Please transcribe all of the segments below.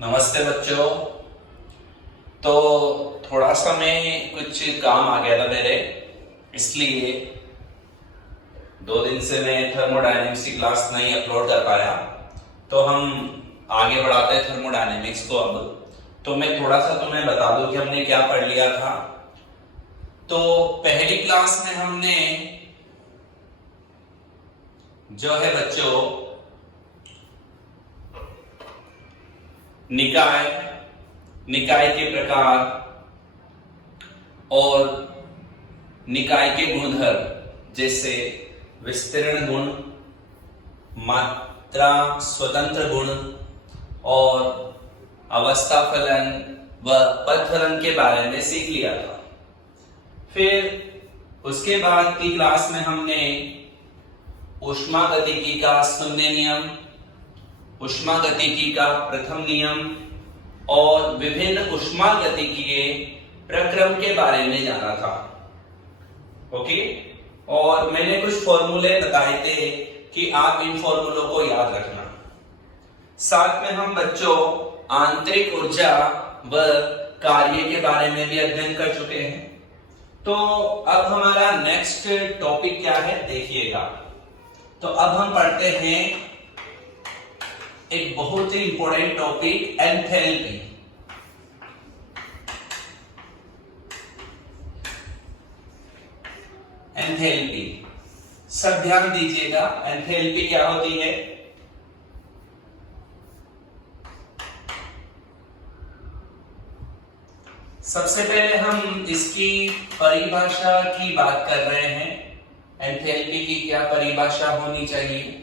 नमस्ते बच्चों। तो थोड़ा सा मैं कुछ काम आ गया था मेरे, इसलिए 2 दिन से मैं थर्मोडायनेमिक्स की क्लास नहीं अपलोड कर पाया। तो हम आगे बढ़ाते हैं थर्मोडायनेमिक्स को। अब तो मैं थोड़ा सा तुम्हें बता दूं कि हमने क्या पढ़ लिया था। तो पहली क्लास में हमने जो है बच्चों निकाय के प्रकार और निकाय के गुणधर्म जैसे विस्तीर्ण गुण, मात्रा स्वतंत्र गुण और अवस्था फलन व पद फलन के बारे में सीख लिया था। फिर उसके बाद की क्लास में हमने ऊष्मागतिकी का शून्य नियम, ऊष्मागतिकी का प्रथम नियम और विभिन्न ऊष्मागतिकीय प्रक्रम के बारे में जाना था। ओके, और मैंने कुछ फॉर्मूले बताए थे कि आप इन फॉर्मूलों को याद रखना। साथ में हम बच्चों आंतरिक ऊर्जा व कार्य के बारे में भी अध्ययन कर चुके हैं। तो अब हमारा नेक्स्ट टॉपिक क्या है देखिएगा। तो अब हम पढ़ते हैं एक बहुत ही इंपॉर्टेंट टॉपिक, एंथैल्पी। एंथैल्पी, सब ध्यान दीजिएगा। एंथैल्पी क्या होती है? सबसे पहले हम इसकी परिभाषा की बात कर रहे हैं। एंथैल्पी की क्या परिभाषा होनी चाहिए?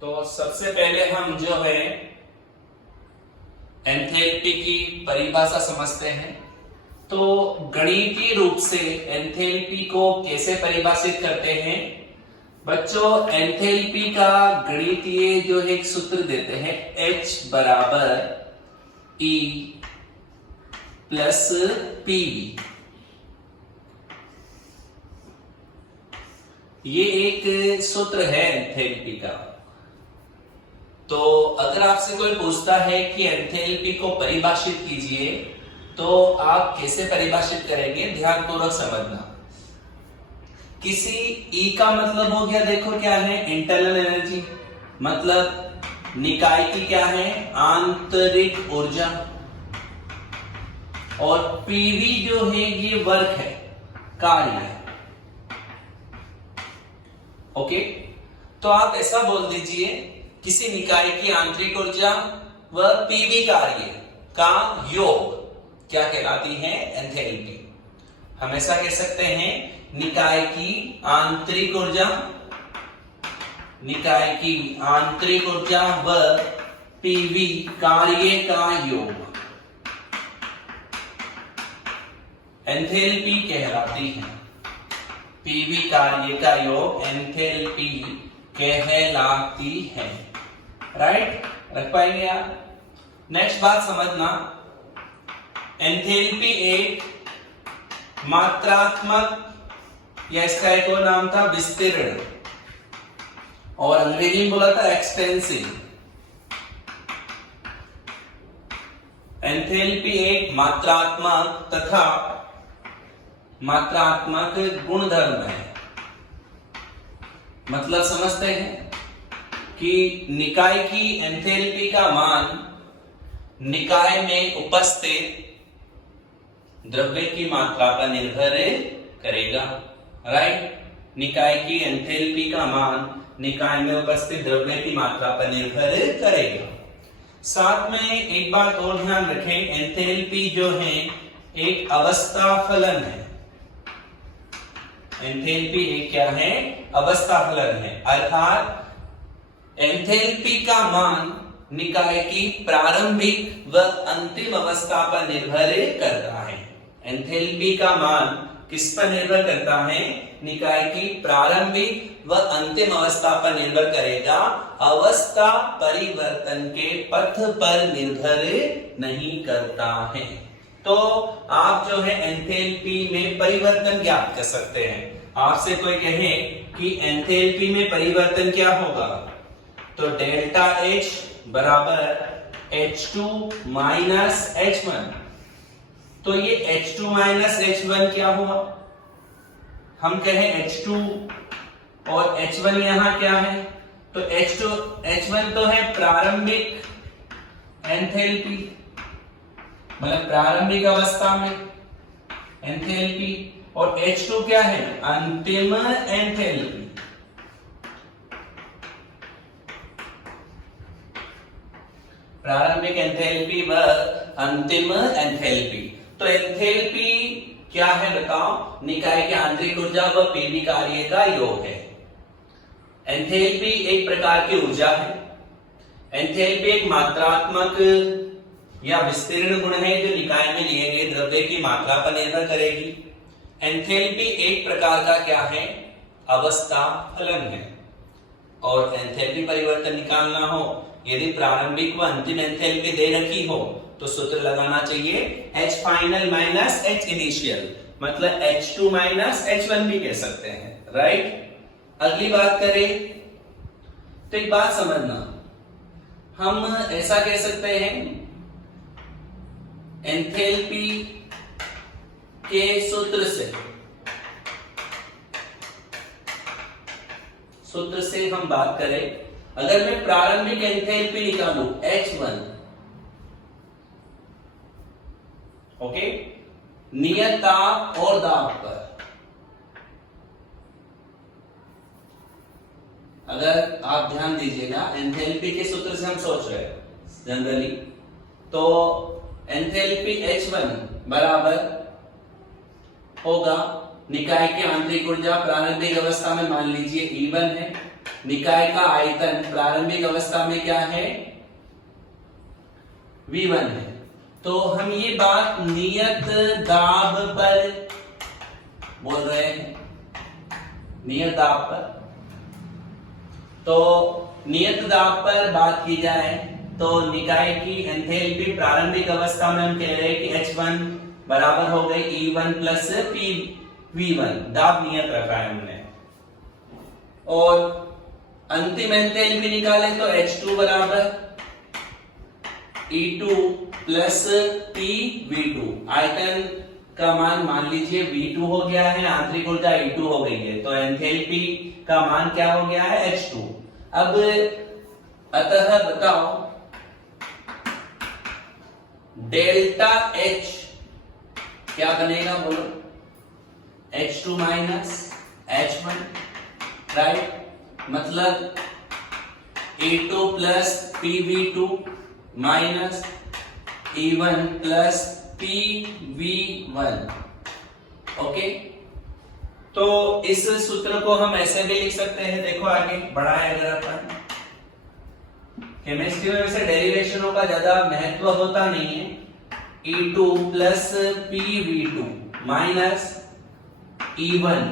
तो सबसे पहले हम जो है एंथैल्पी की परिभाषा समझते हैं। तो गणितीय रूप से एंथैल्पी को कैसे परिभाषित करते हैं बच्चों? एंथैल्पी का गणितीय जो एक सूत्र देते हैं, H बराबर E प्लस PV। ये एक सूत्र है एंथैल्पी का। तो अगर आपसे कोई पूछता है कि एंथैल्पी को परिभाषित कीजिए, तो आप कैसे परिभाषित करेंगे? ध्यानपूर्वक समझना। किसी E का मतलब हो गया, देखो क्या है, इंटरनल एनर्जी, मतलब निकाय की क्या है, आंतरिक ऊर्जा। और PV जो है ये वर्क है, कार्य है। ओके, तो आप ऐसा बोल दीजिए, किसी निकाय की आंतरिक ऊर्जा व PV कार्य का योग क्या कहलाती है? एंथैल्पी। हम ऐसा कह सकते हैं, निकाय की आंतरिक ऊर्जा व PV कार्य का योग एंथैल्पी कहलाती है। PV कार्य का योग एंथैल्पी कहलाती है। राइट, रख पाएंगे आप? नेक्स्ट बात समझना, एंथैल्पी एक मात्रात्मक, या इसका एक और नाम था विस्तीर्ण, और अंग्रेजी में बोला था एक्सटेंसिव। एंथैल्पी एक मात्रात्मक तथा मात्रात्मक गुणधर्म है। मतलब समझते हैं कि निकाय की एंथैल्पी का मान निकाय में उपस्थित द्रव्य की मात्रा पर निर्भर करेगा। राइट, निकाय की एंथैल्पी का मान निकाय में उपस्थित द्रव्य की मात्रा पर निर्भर करेगा। साथ में एक बात और ध्यान रखें, एंथैल्पी जो है एक अवस्था फलन है। एंथैल्पी एक क्या है? अवस्था फलन है। अर्थात एंथैल्पी का मान निकाय की प्रारंभिक व अंतिम अवस्था पर निर्भर करता है। एंथैल्पी का मान किस पर निर्भर करता है? निकाय की प्रारंभिक व अंतिम अवस्था पर निर्भर करेगा, अवस्था परिवर्तन के पथ पर निर्भर नहीं करता है। तो आप जो है एंथैल्पी में परिवर्तन ज्ञात कर सकते हैं। आपसे कोई कहे कि एंथैल्पी में परिवर्तन क्या होगा, तो डेल्टा H बराबर H2 माइनस H1। तो ये H2 माइनस H1 क्या हुआ, हम कहें H2 और H1 यहां क्या है, तो H1 तो है प्रारंभिक एंथैल्पी, मतलब प्रारंभिक अवस्था में एंथैल्पी, और H2 क्या है, अंतिम एंथैल्पी। प्रारंभिक एंथैल्पी व अंतिम एंथैल्पी। तो एंथैल्पी क्या है बताओ, निकाय की आंतरिक ऊर्जा व पीवी कार्य का योग है। एंथैल्पी एक प्रकार की ऊर्जा है। एंथैल्पी एक मात्रात्मक या विस्तीर्ण गुण है जो निकाय में लिए गए द्रव्य की मात्रा पर निर्भर करेगी। एंथैल्पी एक प्रकार का क्या है, अवस्था फलन है। और एंथैल्पी परिवर्तन निकालना हो, यदि प्रारंभिक व अंतिम एंथैल्पी दे रखी हो तो सूत्र लगाना चाहिए H final minus H initial, मतलब H2 माइनस H1 भी कह सकते हैं, राइट। अगली बात करें तो एक बात समझना, हम ऐसा कह सकते हैं एंथैल्पी के सूत्र से हम बात करें, अगर मैं प्रारंभिक एंथैल्पी निकालूं H1, ओके, नियत ताप और दाब पर, अगर आप ध्यान दीजिएगा एंथैल्पी के सूत्र से हम सोच रहे हैं जनरली, तो एंथैल्पी H1 बराबर होगा निकाय की आंतरिक ऊर्जा प्रारंभिक अवस्था में मान लीजिए E1 है, निकाय का आयतन प्रारंभिक अवस्था में क्या है, V1 है। तो हम ये बात नियत दाब पर बोल रहे हैं, नियत दाब पर। तो नियत दाब पर बात की जाए तो निकाय की एंथैल्पी प्रारंभिक अवस्था में हम कह रहे हैं कि H1 बराबर हो गई E1 प्लस V1, दाब नियत रखा है हमने। और अंतिम एंथैल्पी निकालें तो H2 बराबर E2 प्लस PV2, आयतन का मान लीजिए V2 हो गया है, आंतरिक ऊर्जा E2 हो गई है, तो एंथैल्पी का मान क्या हो गया है, H2। अब अतः बताओ डेल्टा H क्या बनेगा, बोलो, H2 माइनस H1, राइट, मतलब E2 plus PV2 minus E1 plus PV1, okay. तो इस सूत्र को हम ऐसे भी लिख सकते हैं, देखो आगे बढ़ाए अगर अपन, केमिस्ट्री में वैसे डेरिवेशनों का ज्यादा महत्व होता नहीं है, E2 plus PV2 minus E1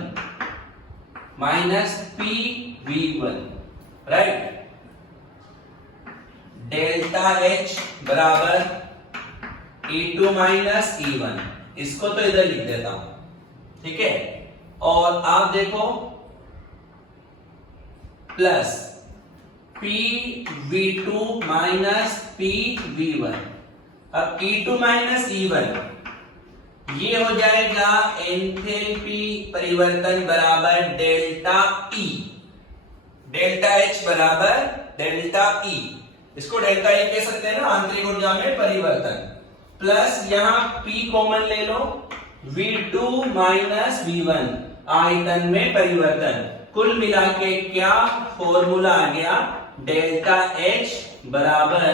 minus PV1, right. Delta H बराबर E2 माइनस E1, इसको तो इधर लिख देता हूं, ठीक है। और आप देखो प्लस PV2 माइनस PV1, अब E2 माइनस E1 ये हो जाएगा एंथैल्पी परिवर्तन बराबर डेल्टा E, डेल्टा H बराबर डेल्टा E, इसको डेल्टा E कह सकते हैं ना, आंतरिक ऊर्जा में परिवर्तन, प्लस यहां P कॉमन ले लो, V2 माइनस V1 आयतन में परिवर्तन, कुल मिला के क्या फॉर्मूला आ गया, डेल्टा H बराबर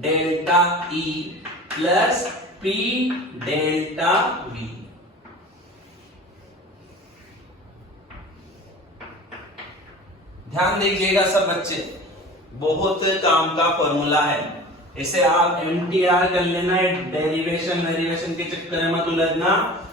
delta E plus P delta V। ध्यान दीजिएगा सब बच्चे, बहुत काम का फॉर्मूला है, इसे आप MTR कर लेना, डेरिवेशन के चक्कर में मत उलझना,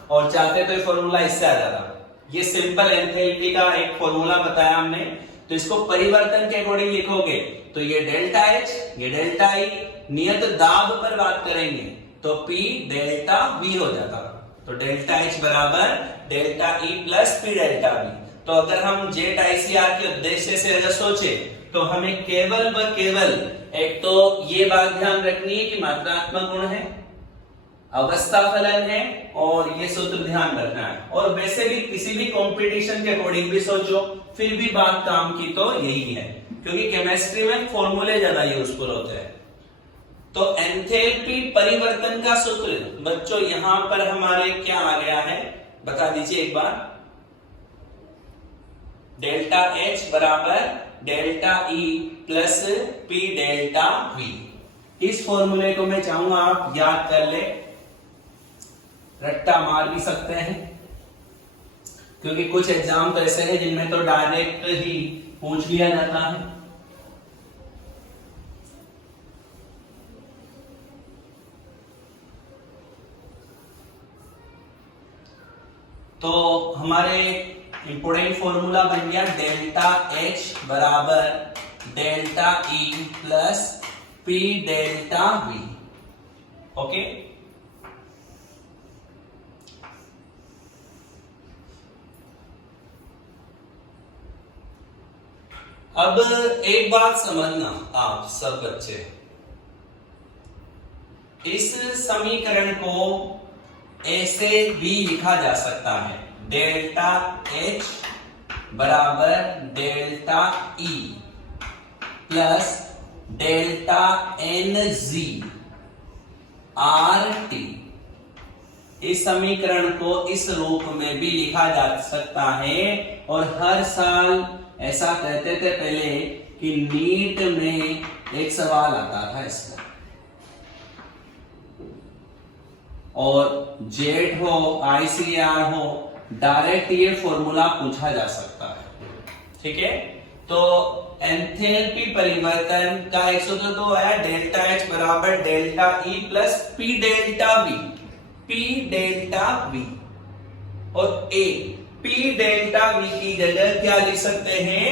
और चाहते तो फॉर्मूला इससे आ जाता। ये सिंपल एंथैल्पी का एक फॉर्मूला बताया हमने, तो इसको परिवर्तन के अकॉर्डिंग लिखोगे तो ये डेल्टा H, ये डेल्टा E, नियत दाब पर बात करेंगे तो P डेल्टा V हो जाता। तो डेल्टा H बराबर delta E plus P delta V। तो अगर हम जेट आईसीआर के उद्देश्य से अगर सोचे तो हमें केवल व केवल एक तो ये बात ध्यान रखनी है कि मात्रात्मक गुण है, अवस्था फलन है, और ये सूत्र ध्यान रखना है। और वैसे भी किसी भी कंपटीशन के अकॉर्डिंग भी सोचो, फिर भी बात काम की तो यही है, क्योंकि केमिस्ट्री में फॉर्मूले ज्यादा यूजफुल होते हैं। तो एंथैल्पी परिवर्तन का सूत्र बच्चों यहां पर हमारे क्या आ गया है, बता दीजिए एक बार। डेल्टा H बराबर delta E plus P delta V। इस फॉर्मूले को मैं चाहूंगा आप याद कर ले, रट्टा मार भी सकते हैं, क्योंकि कुछ एग्जाम तो ऐसे हैं जिनमें तो डायरेक्ट ही पूछ लिया जाता है। तो हमारे इंपोर्टेंट फॉर्मूला बन गया डेल्टा H बराबर delta E plus P delta V। Okay, अब एक बात समझना आप सब बच्चे, इस समीकरण को ऐसे भी लिखा जा सकता है, डेल्टा H बराबर delta E plus delta NG RT। इस समीकरण को इस रूप में भी लिखा जा सकता है। और हर साल ऐसा कहते थे पहले कि नीट में एक सवाल आता था इसका, और जेट हो आईसीआर हो, डायरेक्ट ये फॉर्मूला पूछा जा सकता है। ठीक है, तो एंथैल्पी परिवर्तन का एक सूत्र तो आया, डेल्टा H बराबर delta E plus P delta V। P delta V और A P डेल्टा V की जगह क्या लिख सकते हैं,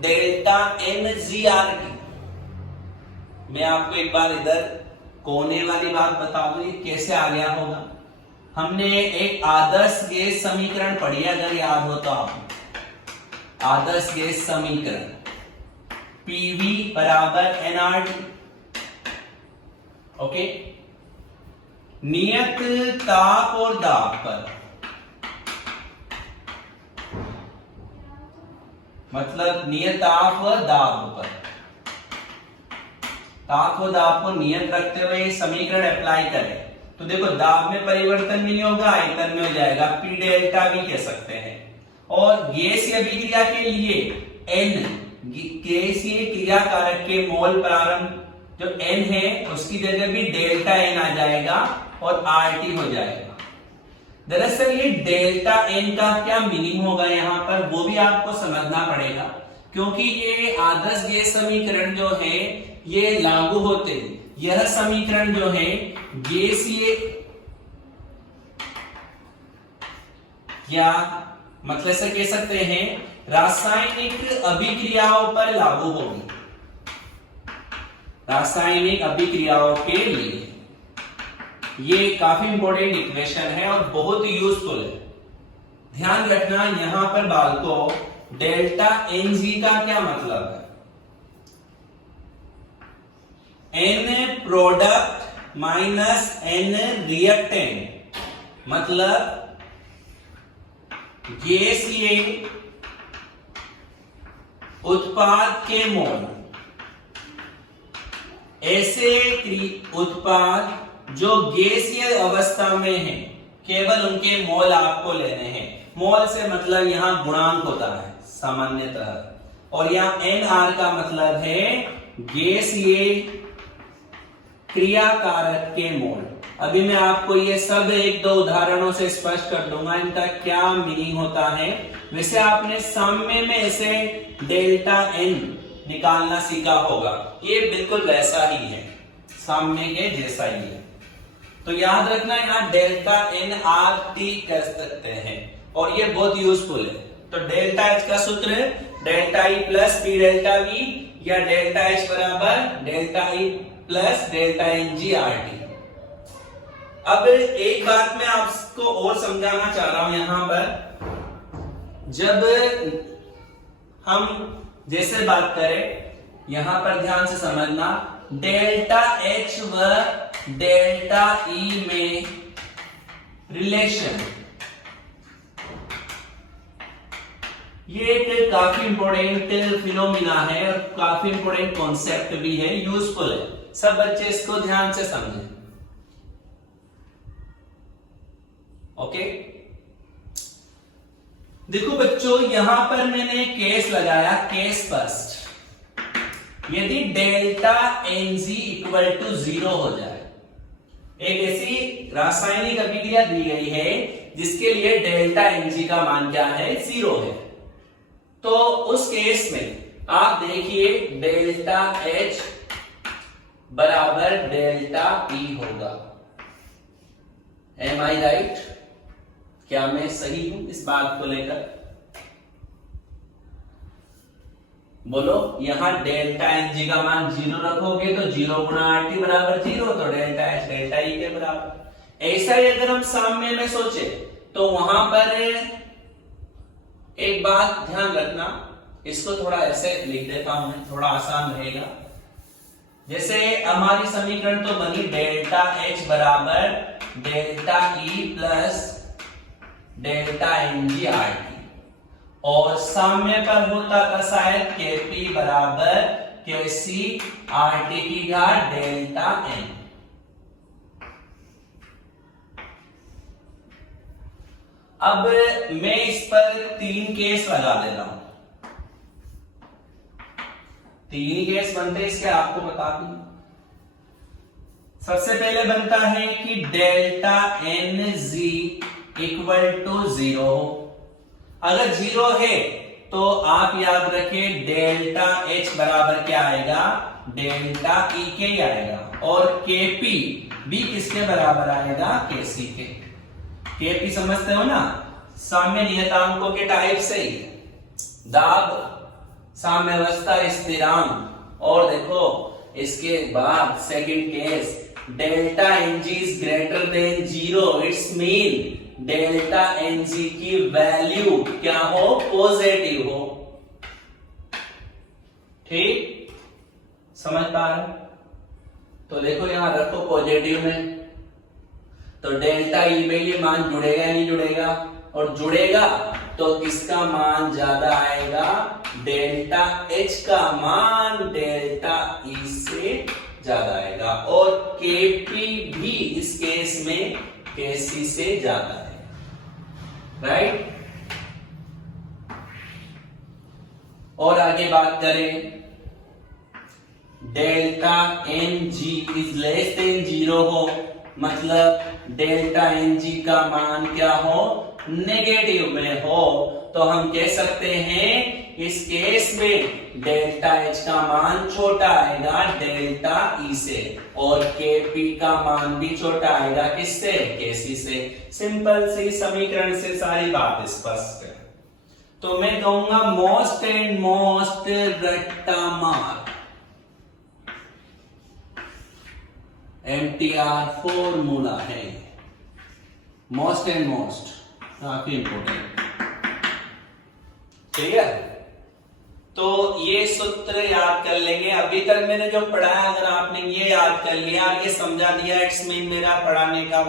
डेल्टा NGRT। मैं आपको एक बार इधर कोने वाली बात बता दूं, ये कैसे आ गया होगा। हमने एक आदर्श गैस समीकरण पढ़ी, अगर याद हो तो आपको आदर्श गैस समीकरण PV बराबर nRT। ओके, नियत ताप और दाब पर, मतलब नियत ताप व दाब पर, ताप व दाब को नियत रखते हुए समीकरण अप्लाई करें तो देखो दाब में परिवर्तन भी नहीं होगा, आयतन में हो जाएगा, P डेल्टा भी कह सकते हैं। और गैसीय अभिक्रिया के लिए N, गैसीय क्रिया कारक के मोल प्रारंभ जो N है उसकी जगह भी डेल्टा N आ जाएगा और RT हो जाएगा। दरअसल ये डेल्टा N का क्या मीनिंग होगा यहाँ पर वो भी आपको समझना पड़ेगा, क्योंकि ये आदर्श गैस समीकरण जो है ये लागू होते, यह समीकरण जो है गैसीय या मतलब से कह सकते हैं रासायनिक अभिक्रियाओं पर लागू होगी, रासायनिक अभिक्रियाओं के लिए। ये काफी इंपॉर्टेंट इक्वेशन है और बहुत ही यूजफुल है। ध्यान रखना यहां पर बालकों, डेल्टा Ng का क्या मतलब है, N product minus N reactant, मतलब गैसीय उत्पाद के मोल, ऐसे उत्पाद जो गैसीय अवस्था में है केवल उनके मोल आपको लेने हैं। मोल से मतलब यहां गुणांक होता है सामान्यतः, और यहां NR का मतलब है गैसीय क्रिया कारक के मोल। अभी मैं आपको ये सब एक दो उदाहरणों से स्पष्ट कर दूंगा इनका क्या मीनिंग होता है। वैसे आपने साम्य में ऐसे डेल्टा N निकालना सीखा होगा, ये बिल्कुल वैसा ही है, साम्य के जैसा ही है। तो याद रखना यहाँ डेल्टा NRT कर सकते हैं और ये बहुत यूजफुल है। तो डेल्टा H का सूत्र है delta E plus P delta V, या डेल्टा H बराबर delta E plus delta NG RT। अब एक बात मैं आपको और समझाना चाह रहा हूं यहां पर, जब हम जैसे बात करें, यहां पर ध्यान से समझना, डेल्टा एच व डेल्टा ई में रिलेशन, ये एक काफी इंपॉर्टेंट फिनोमिना है और काफी इंपॉर्टेंट कॉन्सेप्ट भी है, यूजफुल है। सब बच्चे इसको ध्यान से समझें। ओके, देखो बच्चों, यहां पर मैंने केस लगाया, केस फर्स्ट। यदि डेल्टा एनजी इक्वल टू 0 हो जाए, एक ऐसी रासायनिक अभिक्रिया दी गई है जिसके लिए डेल्टा एनजी का मान क्या है, 0 है, तो उस केस में आप देखिए डेल्टा एच बराबर डेल्टा ई होगा। एम आई राइट? क्या मैं सही हूं इस बात को लेकर? बोलो, यहां डेल्टा एनजी का मान 0 रखोगे तो 0 गुणा आरटी बराबर 0, तो डेल्टा एच डेल्टा ई के बराबर। ऐसा ही अगर हम सामने में सोचे तो वहां पर एक बात ध्यान रखना, इसको थोड़ा ऐसे लिख देता हूं मैं, थोड़ा आसान रहेगा। जैसे हमारी समीकरण तो बनी डेल्टा एच बराबर delta E plus delta NG RT, और साम्य पर होता था शायद केपी बराबर केसी आरटी की घात डेल्टा एन। अब मैं इस पर 3 केस लगा देता हूं। 3 केस बनते हैं इसके, आपको बता दूं। सबसे पहले बनता है कि delta N G equal to 0। अगर 0 है तो आप याद रखें डेल्टा एच बराबर क्या आएगा, डेल्टा ई के ही आएगा, और केपी भी किसके बराबर आएगा, केसी के। केपी समझते हो ना, साम्य नियतांकों के टाइप से ही, दाब, साम्यावस्था, स्थिरांक। और देखो इसके बाद second case, delta NG is greater than 0, it's mean delta NG की वैल्यू क्या हो, पॉजिटिव हो। ठीक, समझ पा रहे? तो देखो यहां रखो पॉजिटिव में, तो डेल्टा ई में ये मान जुड़ेगा या नहीं जुड़ेगा, और जुड़ेगा तो किसका मान ज्यादा आएगा, डेल्टा एच का मान डेल्टा ई से ज्यादा आएगा, और केपी भी इस केस में केसी से ज्यादा है, राइट? और आगे बात करें, delta N G is less than 0 हो, मतलब डेल्टा एन जी का मान क्या हो, नेगेटिव में हो, तो हम कह सकते हैं इस केस में डेल्टा एच का मान छोटा आएगा डेल्टा ई से, और केपी का मान भी छोटा आएगा किससे, केसी से। सिंपल सी समीकरण से सारी बात स्पष्ट है। तो मैं कहूंगा मोस्ट एंड मोस्ट रट्टा मार, एमटीआर फॉर्मूला है, मोस्ट एंड मोस्ट, काफी इंपोर्टेंट। ठीक है, तो ये सूत्र याद कर लेंगे। अभी तक मैंने जो पढ़ाया, अगर आपने ये याद कर लिया, ये समझा दिया, इट्स मीन मेरा पढ़ाने का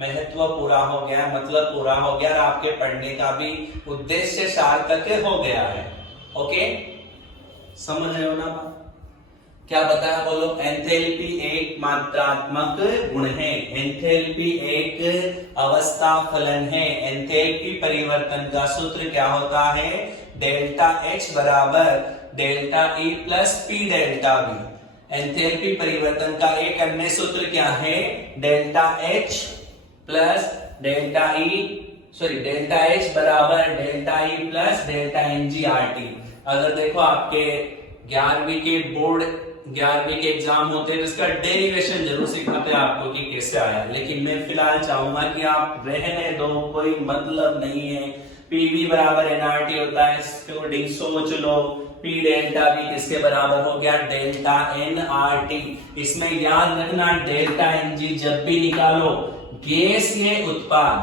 महत्व पूरा हो गया, मतलब पूरा हो गया, और आपके पढ़ने का भी उद्देश्य सार्थक हो गया है। ओके, समझ रहे हो ना बात? क्या बताया, बोलो। एंथैल्पी एक मात्रात्मक गुण है, एंथैल्पी एक अवस्था फलन है। एंथैल्पी परिवर्तन का सूत्र क्या होता है, डेल्टा एच बराबर delta E plus P delta B. Enthalpy परिवर्तन का एक अन्य सूत्र क्या है, delta H plus delta E, delta H बराबर delta E plus delta N G R T. अगर देखो आपके 11वीं के बोर्ड 11वीं के एग्जाम होते हैं, इसका डेरिवेशन जरूर सिखाते हैं आपको कि कैसे आया, लेकिन मैं फिलहाल चाहूंगा कि आप रहने दो, कोई मतलब नहीं है। पीवी बराबर एनआरटी होता है, स्टूडिंग सोच लो, पी डेल्टा भी किसके बराबर हो गया, डेल्टा एन आर टी। इसमें याद रखना डेल्टा एन जी जब भी निकालो, गैसीय उत्पाद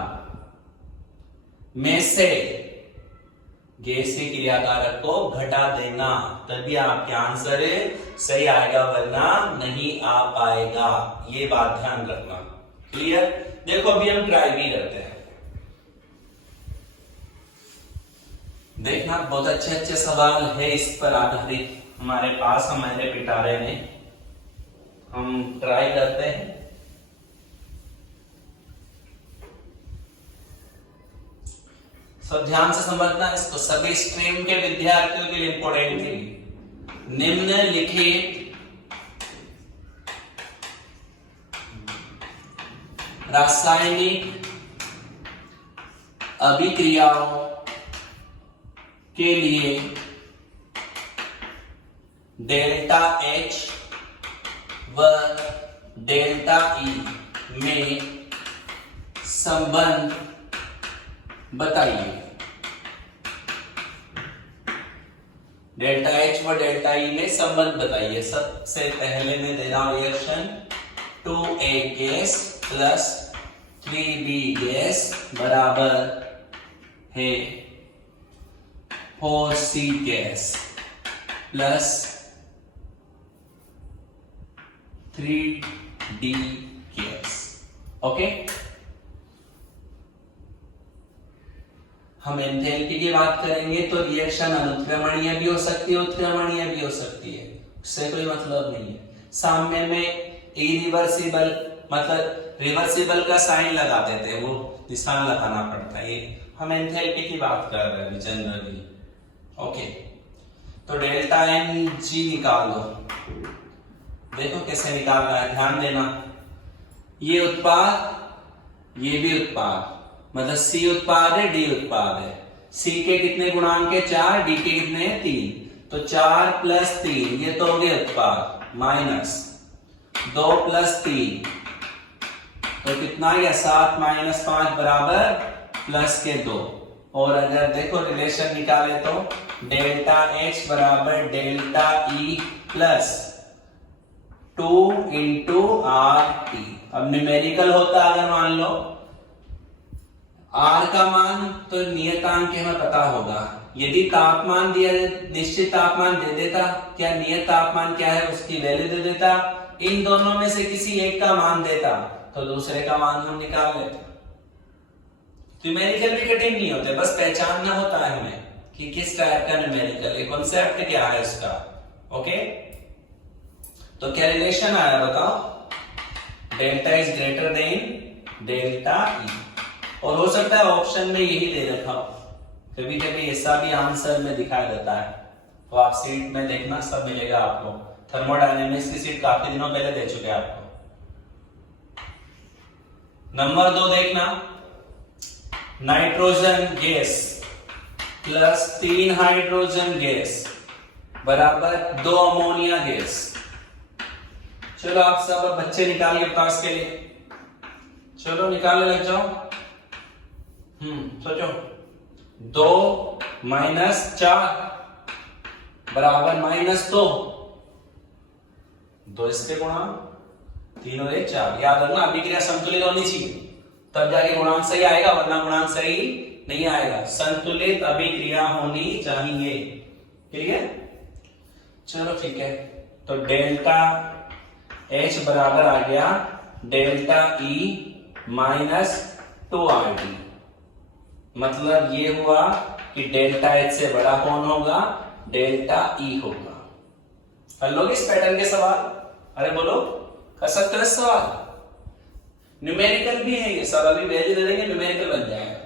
में से गैसीय क्रियाकारक को घटा देना, तभी आपके आंसर सही आएगा, वरना नहीं आ पाएगा। ये बात ध्यान रखना। क्लियर? देखो अभी हम ट्राई भी करते हैं। देखना बहुत अच्छे अच्छे सवाल है इस पर आधारित हमारे पास, हमारे पिटारे में। हम ट्राई करते हैं। सब ध्यान से समझना इसको, सभी स्ट्रीम के विद्यार्थियों के लिए इंपॉर्टेंट थी। निम्नलिखित रासायनिक अभिक्रियाओं के लिए डेल्टा H व डेल्टा E में संबंध बताइए। डेल्टा H व डेल्टा E में संबंध बताइए। सबसे पहले मैं दे रहा हूं reaction 2A gas plus 3B gas बराबर है 4C gas plus 3D gas. Okay, हम एंथैल्पी की बात करेंगे तो रिएक्शन अनुत्क्रमणीय भी हो सकती है, उत्क्रमणीय भी हो सकती है, उससे कोई मतलब नहीं है। सामने में इरिवर्सिबल मतलब रिवर्सिबल का साइन लगा देते हैं, वो निशान लगाना पड़ता है। हम एंथैल्पी की बात कर रहे हैं जनरली। ओके, तो डेल्टा एन जी निकाल लो। देखो कैसे निकालना है, ध्यान देना। ये उत्पाद, ये भी उत्पाद, मतलब C उत्पाद है, D उत्पाद है। C के कितने गुणांक है? 4, D के कितने? 3। तो 4 प्लस 3 ये तो हो गया उत्पाद, माइनस 2 प्लस 3 तो कितना गया? 7 माइनस 5 बराबर प्लस के 2। और अगर देखो रिलेशन निकाले तो डेल्टा H बराबर delta E plus 2 into RT। अब न्यूमेरिकल होता अगर मान लो R का मान तो नियतांक हमें पता होगा। यदि तापमान दिया, निश्चित तापमान दे देता, क्या नियत तापमान क्या है उसकी वैल्यू दे देता, इन दोनों में से किसी एक का मान देता तो दूसरे का मान हम निकाल लेते। न्यूमेरिकल भी कठिन नहीं होते, बस पहचानना होता है हमें कि किस टाइप का न्यूमेरिकल है, कॉन्सेप्ट क्या है उसका। ओके, तो क्या रिलेशन आया बताओ? Delta is greater then delta E. और हो सकता है ऑप्शन में यही दे रखा हो, कभी कभी ऐसा भी आंसर में दिखाई देता है, तो आप सीट में देखना सब मिलेगा आपको। थर्मोडायनेमिक्स की सीट काफी दिनों पहले दे चुके हैं आपको। नंबर 2 देखना, nitrogen gas plus 3 hydrogen gas बराबर 2 अमोनिया गैस। चलो आप सब बच्चे निकालिए पास के लिए, चलो निकालने लग जाओ। सोचो 2 माइनस 4 बराबर माइनस 2, 2 इसके गुणा 3 और 1 4। याद रखना अभिक्रिया संतुलित होनी चाहिए, तब जाके गुणांक सही आएगा, वरना गुणांक सही नहीं आएगा। संतुलित अभिक्रिया होनी चाहिए। क्लियर? चलो ठीक है, तो डेल्टा H बराबर आ गया डेल्टा E माइनस 2RT। मतलब ये हुआ कि डेल्टा H से बड़ा कौन होगा? डेल्टा E होगा। कर लोगे इस पैटर्न के सवाल? अरे बोलो, कर सकते हो सवाल? न्यूमेरिकल भी है ये सब, अभी वैल्यू दे देंगे न्यूमेरिकल बन जाएगा।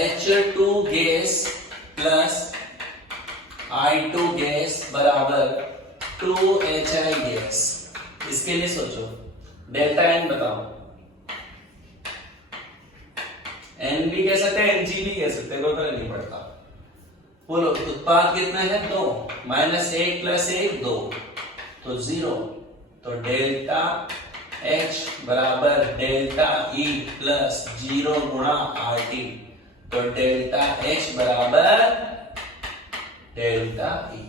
H2 gas plus I2 gas बराबर 2HI गैस। इसके लिए सोचो, डेल्टा N बताओ। N भी कह सकते हैं, NG भी कह सकते हैं, कोई फर्क नहीं पड़ता। बोलो उत्पाद कितना है? 2 माइनस 1 प्लस 1 2 तो 0। तो डेल्टा H बराबर डेल्टा E प्लस 0 गुणा RT। तो डेल्टा H बराबर डेल्टा E।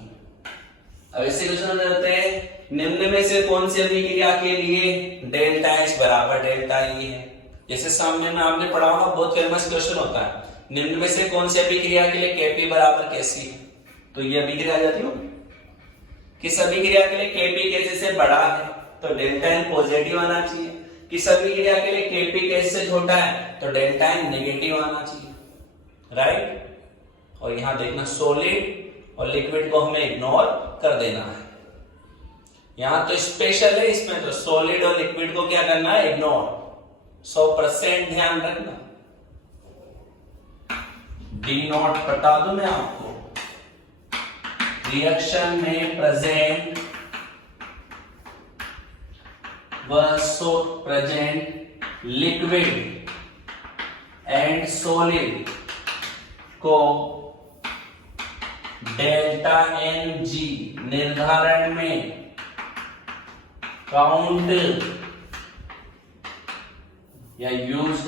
अब इसे क्वेश्चन करते हैं निम्न में से कौन सी अभिक्रिया के लिए डेल्टा एच बराबर डेल्टा ई है? जैसे सामने में आपने पढ़ा होगा, बहुत फेमस क्वेश्चन होता है, निम्न में से कौन सी अभिक्रिया के लिए Kp बराबर Kc है? तो ये अभिक्रिया आ जाती हो। किस अभिक्रिया के लिए Kp Kc से बड़ा है तो डेल्टा एन पॉजिटिव आना चाहिए। किस अभिक्रिया के लिए Kp Kc से छोटा है तो डेल्टा एन नेगेटिव आना चाहिए, राइट। और यहां देखना सॉलिड और लिक्विड को हमें इग्नोर कर देना है। यहां तो स्पेशल है, इसमें तो सॉलिड और लिक्विड को क्या करना है, इग्नोर। 100% ध्यान रखना। डी नॉट बता दूं मैं आपको, रिएक्शन में present present liquid and solid को डेल्टा एन जी निर्धारण में काउंट या यूज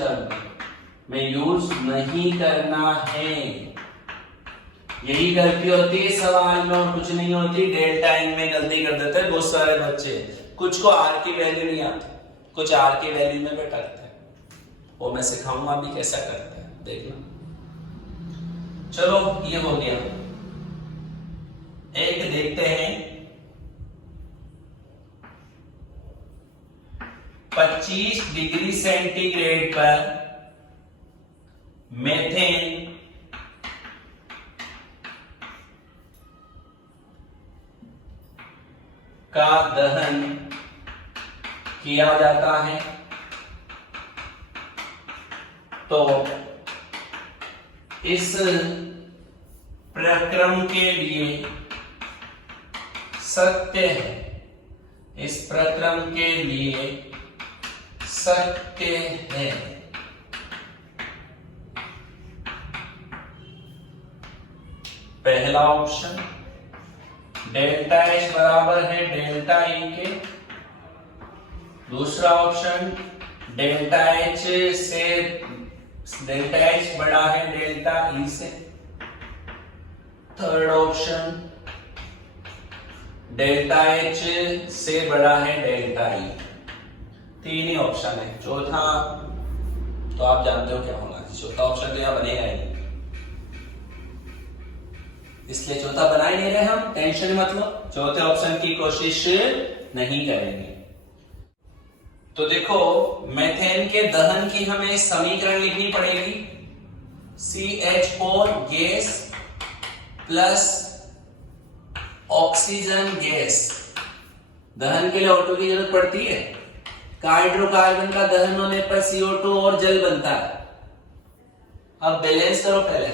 नहीं करना है। यही गलती होती है सवाल में और कुछ नहीं होती। डेल्टा एन में गलती कर देते हैं बहुत सारे बच्चे, कुछ को आर की वैल्यू नहीं आती, कुछ आर की वैल्यू में भटकते हैं। वो मैं सिखाऊंगा अभी कैसा करते हैं, देखना। चलो ये हो गया। एक देखते हैं 25 डिग्री सेंटीग्रेड पर मेथेन का दहन किया जाता है तो इस प्रक्रम के लिए सत्य है, इस प्रक्रम के लिए सत्य है। पहला ऑप्शन डेल्टा एच बराबर है डेल्टा ई के। दूसरा ऑप्शन डेल्टा एच बड़ा है डेल्टा ई से। थर्ड ऑप्शन डेल्टा एच से बड़ा है डेल्टा ई। तीन ही ऑप्शन है। चौथा तो आप जानते हो क्या होना है, चौथा ऑप्शन तो यहां बनेगा ही, इसलिए चौथा बना ही नहीं रहे हम, टेंशन मत लो, चौथे ऑप्शन की कोशिश नहीं करेंगे। तो देखो मेथेन के दहन की हमें समीकरण लिखनी पड़ेगी। CH4 gas plus oxygen gas. दहन के लिए O2 की जरूरत पड़ती है। हाइड्रोकार्बन का दहन होने पर CO2 और जल बनता है। अब बैलेंस करो पहले,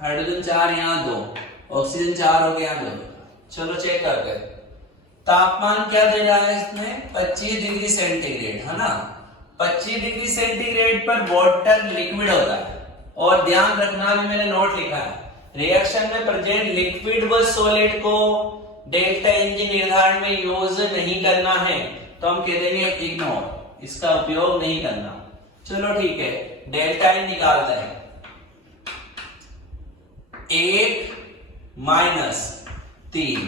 हाइड्रोजन 4 यहां 2, ऑक्सीजन 4 हो गया 2। चलो चेक करते हैं। तापमान क्या दे रहा है इसमें, 25 डिग्री सेंटीग्रेड, है ना। 25 डिग्री सेंटीग्रेड पर वाटर लिक्विड होता है। और ध्यान रखना, भी मैंने नोट लिखा है, रिएक्शन में प्रेजेंट लिक्विड व सॉलिड को डेल्टा एन जी निर्धारण में यूज नहीं करना है, तो हम कह देंगे इग्नोर, इसका उपयोग नहीं करना। चलो ठीक है, डेल्टा एन निकालते हैं। 1 - 3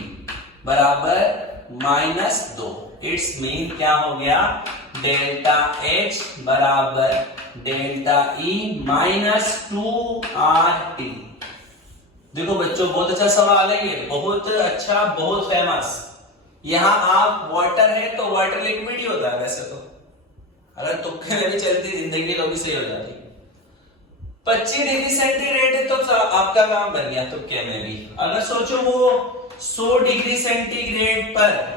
बराबर -2। इट्स मीन क्या हो गया, डेल्टा एच बराबर डेल्टा ई -2RT। देखो बच्चों बहुत अच्छा सवाल है ये, बहुत अच्छा, बहुत फेमस। यहां आप वाटर है तो वाटर लिक्विड ही होता है वैसे तो, अगर तुक्के में भी चलती जिंदगी तो भी सही हो जाती। 25 डिग्री सेंटीग्रेड है तो आपका काम बन गया तुक्के में भी। अगर सोचो वो 100 डिग्री सेंटीग्रेड पर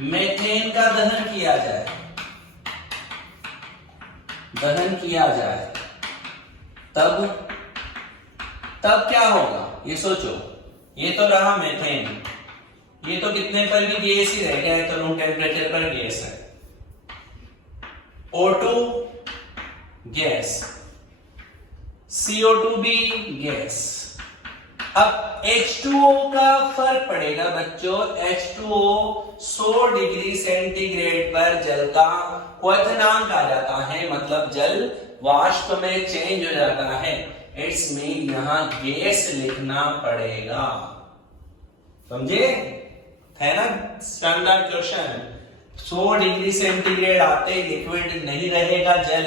मेथेन का दहन किया जाए, तब क्या होगा ये सोचो। ये तो रहा मेथेन, ये तो कितने पर भी गैस ही रह गया है, तो रूम टेम्परेचर पर गैस है। O2 गैस, CO2 भी गैस। अब H2O का फर्क पड़ेगा बच्चों। H2O 100 डिग्री सेंटीग्रेड पर जल का क्वथनांक आ जाता है, मतलब जल वाष्प में चेंज हो जाता है। इट्स मीन यहां गैस लिखना पड़ेगा, समझे। है ना स्टैंडर्ड क्वेश्चन। 100 डिग्री सेंटीग्रेड आते ही लिक्विड नहीं रहेगा जल,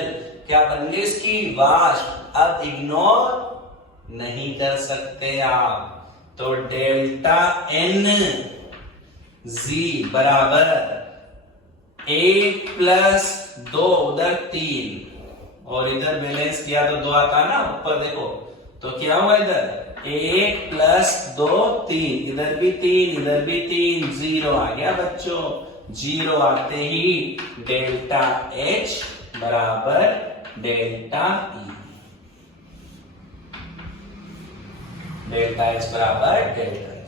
क्या बन गई इसकी वाष्प। अब इग्नोर नहीं कर सकते आप, तो डेल्टा एन जी बराबर 1 प्लस 2, उधर 3 और इधर बैलेंस किया तो 2 आता ना ऊपर देखो, तो क्या हुआ इधर 1 प्लस 2 3, इधर भी 3 इधर भी 3, 0 आ गया बच्चों। 0 आते ही डेल्टा एच बराबर डेल्टा ई, डेल्टा एच बराबर डेल्टा ई।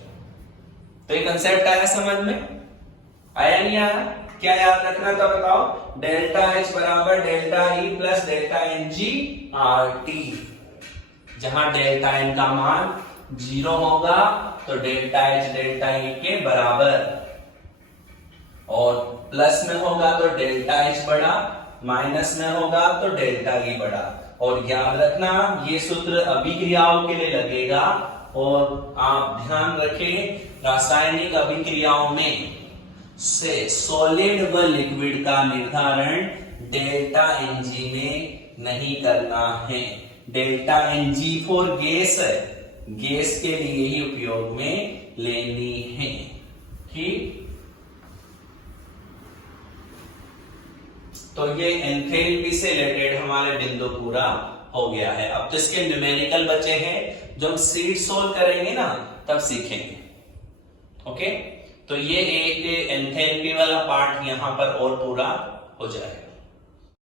तो ये कंसेप्ट आया समझ में, आया नहीं आया, क्या याद रखना था बताओ। डेल्टा एच बराबर delta E plus delta N G R T, जहां डेल्टा एन का मान 0 होगा तो डेल्टा एच डेल्टा ई के बराबर, और प्लस में होगा तो डेल्टा एच बड़ा, माइनस में होगा तो डेल्टा ई बड़ा। और याद रखना ये सूत्र अभिक्रियाओं के लिए लगेगा, और आप ध्यान रखें रासायनिक अभिक्रियाओं में से सॉलिड व लिक्विड का निर्धारण डेल्टा एनजी में नहीं करना है। डेल्टा एनजी फॉर गैस है, गैस के लिए ही उपयोग में लेनी है। ठीक, तो ये एंथैल्पी से रिलेटेड हमारे बिंदु पूरा हो गया है। अब तो इसके न्यूमेरिकल बचे हैं, जो हम सीट सोल्व करेंगे ना तब सीखेंगे। ओके, तो ये एक एंथैल्पी वाला पार्ट यहां पर और पूरा हो जाएगा।